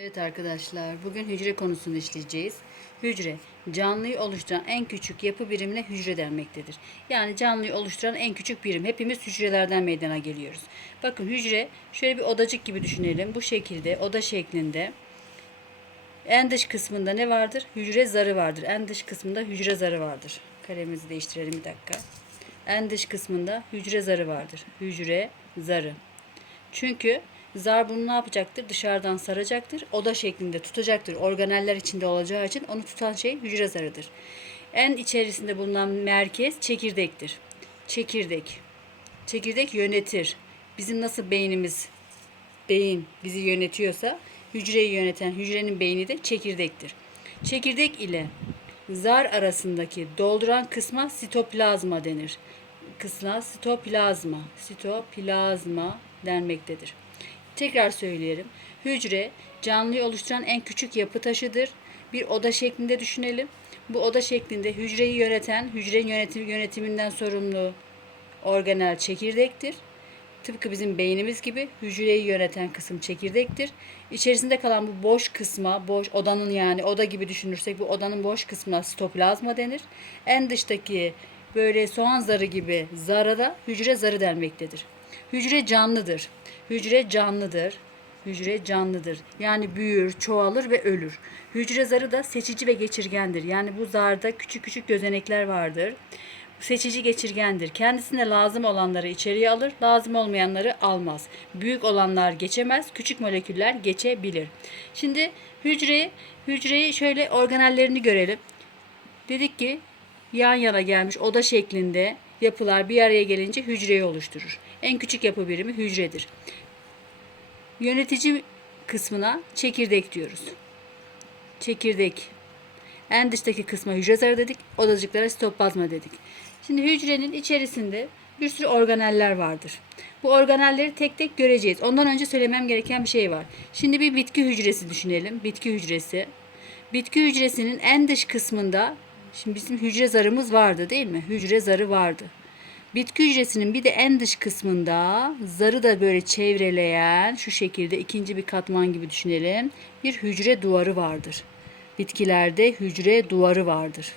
Evet arkadaşlar, bugün hücre konusunu işleyeceğiz. Hücre, canlıyı oluşturan en küçük yapı birimine hücre denmektedir. Yani canlıyı oluşturan en küçük birim. Hepimiz hücrelerden meydana geliyoruz. Bakın hücre, şöyle bir odacık gibi düşünelim. Bu şekilde, oda şeklinde. En dış kısmında ne vardır? Hücre zarı vardır. En dış kısmında hücre zarı vardır. Kalemizi değiştirelim bir dakika. En dış kısmında hücre zarı vardır. Hücre zarı. Çünkü zar bunu ne yapacaktır? Dışarıdan saracaktır. Oda şeklinde tutacaktır. Organeller içinde olacağı için onu tutan şey hücre zarıdır. En içerisinde bulunan merkez çekirdektir. Çekirdek. Çekirdek yönetir. Bizim nasıl beynimiz beyin bizi yönetiyorsa hücreyi yöneten hücrenin beyni de çekirdektir. Çekirdek ile zar arasındaki dolduran kısma sitoplazma denir. Kısma sitoplazma, sitoplazma denmektedir. Tekrar söyleyelim. Hücre canlıyı oluşturan en küçük yapı taşıdır. Bir oda şeklinde düşünelim. Bu oda şeklinde hücreyi yöneten, hücrenin yönetim, yönetiminden sorumlu organel çekirdektir. Tıpkı bizim beynimiz gibi hücreyi yöneten kısım çekirdektir. İçerisinde kalan bu boş kısma, boş odanın yani oda gibi düşünürsek bu odanın boş kısmına sitoplazma denir. En dıştaki böyle soğan zarı gibi zara da hücre zarı denmektedir. Hücre canlıdır. Hücre canlıdır. Hücre canlıdır. Yani büyür, çoğalır ve ölür. Hücre zarı da seçici ve geçirgendir. Yani bu zarda küçük küçük gözenekler vardır. Seçici geçirgendir. Kendisine lazım olanları içeriye alır, lazım olmayanları almaz. Büyük olanlar geçemez, küçük moleküller geçebilir. Şimdi hücreyi, hücreyi şöyle organellerini görelim. Dedik ki yan yana gelmiş oda şeklinde yapılar bir araya gelince hücreyi oluşturur. En küçük yapı birimi hücredir. Yönetici kısmına çekirdek diyoruz. Çekirdek. En dıştaki kısma hücre zarı dedik. Odacıklara sitoplazma dedik. Şimdi hücrenin içerisinde bir sürü organeller vardır. Bu organelleri tek tek göreceğiz. Ondan önce söylemem gereken bir şey var. Şimdi bir bitki hücresi düşünelim. Bitki hücresi. Bitki hücresinin en dış kısmında şimdi bizim hücre zarımız vardı değil mi? Hücre zarı vardı. Bitki hücresinin bir de en dış kısmında zarı da böyle çevreleyen şu şekilde ikinci bir katman gibi düşünelim. Bir hücre duvarı vardır. Bitkilerde hücre duvarı vardır.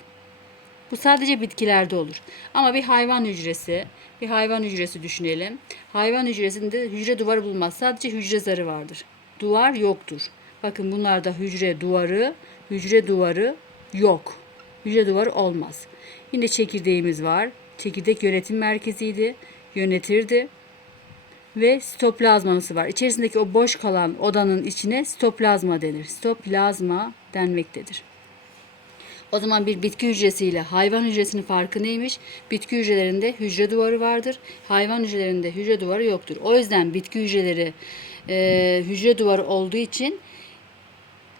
Bu sadece bitkilerde olur. Ama bir hayvan hücresi, bir hayvan hücresi düşünelim. Hayvan hücresinde hücre duvarı bulmaz. Sadece hücre zarı vardır. Duvar yoktur. Bakın bunlarda hücre duvarı, hücre duvarı yok. Hücre duvarı olmaz. Yine çekirdeğimiz var. Çekirdek yönetim merkeziydi. Yönetirdi. Ve sitoplazması var. İçerisindeki o boş kalan odanın içine sitoplazma denir. Sitoplazma denmektedir. O zaman bir bitki hücresiyle hayvan hücresinin farkı neymiş? Bitki hücrelerinde hücre duvarı vardır. Hayvan hücrelerinde hücre duvarı yoktur. O yüzden bitki hücreleri e, hücre duvarı olduğu için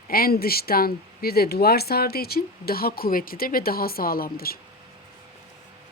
en dıştan bir de duvar sardığı için daha kuvvetlidir ve daha sağlamdır.